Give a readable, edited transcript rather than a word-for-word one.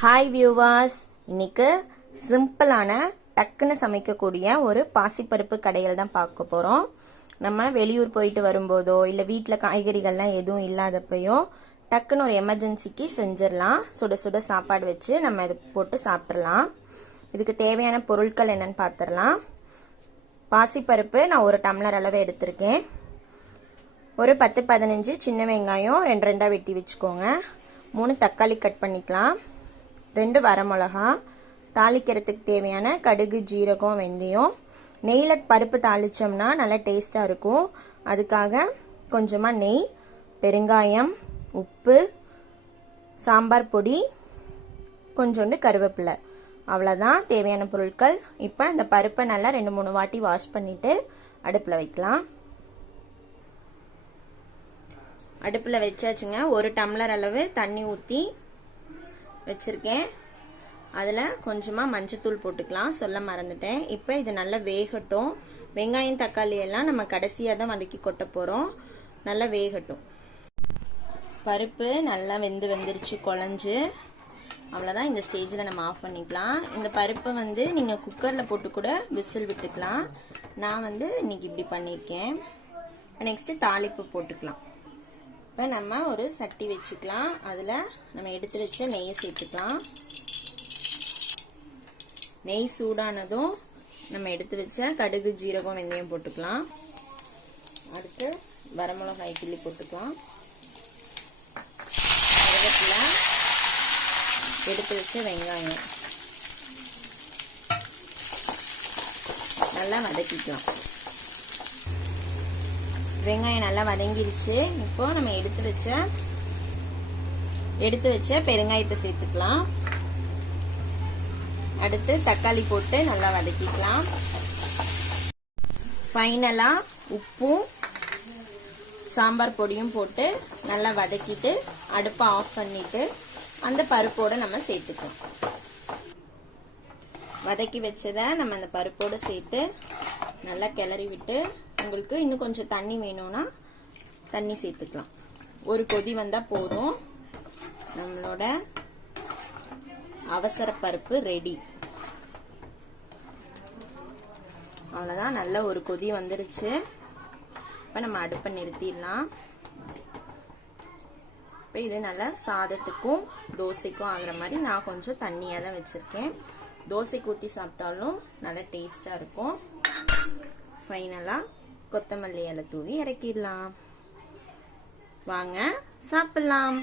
Hi viewers, இன்னைக்கு சிம்பிளான டக்குன்னு சமைக்கக்கூடிய ஒரு பாசிப்பருப்பு கடையில் தான் பார்க்க போகிறோம். நம்ம வெளியூர் போயிட்டு வரும்போதோ இல்லை வீட்டில் காய்கறிகள்லாம் எதுவும் இல்லாதப்பையோ டக்குன்னு ஒரு எமர்ஜென்சிக்கு செஞ்சிடலாம். சுட சுட சாப்பாடு வச்சு நம்ம இதை போட்டு சாப்பிட்றலாம். இதுக்கு தேவையான பொருட்கள் என்னன்னு பார்த்துடலாம். பாசிப்பருப்பு நான் 1 டம்ளர் அளவு எடுத்திருக்கேன். ஒரு 10-15 சின்ன வெங்காயம் 2 வெட்டி வச்சுக்கோங்க. 3 தக்காளி கட் பண்ணிக்கலாம். 2 வரமிளகா, தாளிக்கிறதுக்கு தேவையான கடுகு, ஜீரகம், வெந்தயம். நெய்யில் பருப்பு தாளிச்சோம்னா நல்லா டேஸ்ட்டாக இருக்கும். அதுக்காக கொஞ்சமாக நெய், பெருங்காயம், உப்பு, சாம்பார் பொடி, கொஞ்சோண்டு கருவேப்பிலை. அவ்வளோதான் தேவையான பொருட்கள். இப்போ இந்த பருப்பை நல்லா 2-3 வாட்டி வாஷ் பண்ணிவிட்டு அடுப்பில் வைக்கலாம். அடுப்பில் வச்சாச்சுங்க. 1 டம்ளர் அளவு தண்ணி ஊற்றி வச்சிருக்கேன். அதில் கொஞ்சமாக மஞ்சத்தூள் போட்டுக்கலாம், சொல்ல மறந்துட்டேன். இப்போ இது நல்லா வேகட்டும். வெங்காயம் தக்காளி எல்லாம் நம்ம கடைசியாக தான் வதக்கி கொட்ட போகிறோம். நல்லா வேகட்டும். பருப்பு நல்லா வெந்துருச்சு, குழஞ்சு. அவ்வளோதான். இந்த ஸ்டேஜில் நம்ம ஆஃப் பண்ணிக்கலாம். இந்த பருப்பை நீங்கள் குக்கரில் போட்டு கூட விசில் விட்டுக்கலாம். நான் இன்னைக்கு இப்படி பண்ணியிருக்கேன். நெக்ஸ்ட்டு தாளிப்பு போட்டுக்கலாம். இப்போ நம்ம ஒரு சட்டி வச்சுக்கலாம். அதில் நம்ம எடுத்து வச்ச நெய்யை சேர்த்துக்கலாம். நெய் சூடானதும் நம்ம எடுத்து வச்ச கடுகு, ஜீரகம், வெந்தயம் போட்டுக்கலாம். அடுத்து வரமிளகாய் கிள்ளி போட்டுக்கலாம். கருவேப்பிலை, எடுத்து வச்ச வெங்காயம் நல்லா வதக்கிக்கலாம். வெங்காயம் நல்லா வதங்கிடுச்சு. இப்போ நம்ம எடுத்து வச்ச பெருங்காயத்தை சேர்த்துக்கலாம். அடுத்து தக்காளி போட்டு நல்லா வதக்கிக்கலாம். ஃபைனலா உப்பும் சாம்பார் பொடியும் போட்டு நல்லா வதக்கிட்டு அடுப்பை ஆஃப் பண்ணிட்டு அந்த பருப்போட நம்ம சேர்த்துக்கலாம். வதக்கி வச்சதை நம்ம அந்த பருப்போட சேர்த்து நல்லா கிளறி விட்டு, உங்களுக்கு இன்னும் கொஞ்சம் தண்ணி வேணும்னா தண்ணி சேர்த்துக்கலாம். ஒரு கொதி வந்தா போதும். நம்மளோட அவசர பருப்பு ரெடி. அவ்வளவுதான். நல்ல ஒரு கொதி வந்துருச்சு. இப்ப நம்ம அடுப்பை நிறுத்திடலாம். இப்ப இது நல்லா சாதத்துக்கும் தோசைக்கும் ஆகுற மாதிரி நான் கொஞ்சம் தண்ணியா தான் வச்சிருக்கேன். தோசைக்கு ஊற்றி சாப்பிட்டாலும் நல்லா டேஸ்டா இருக்கும். ஃபைனலா கொத்தமல்லி இலை தூவி இறக்கிடலாம். வாங்க சாப்பிடலாம்.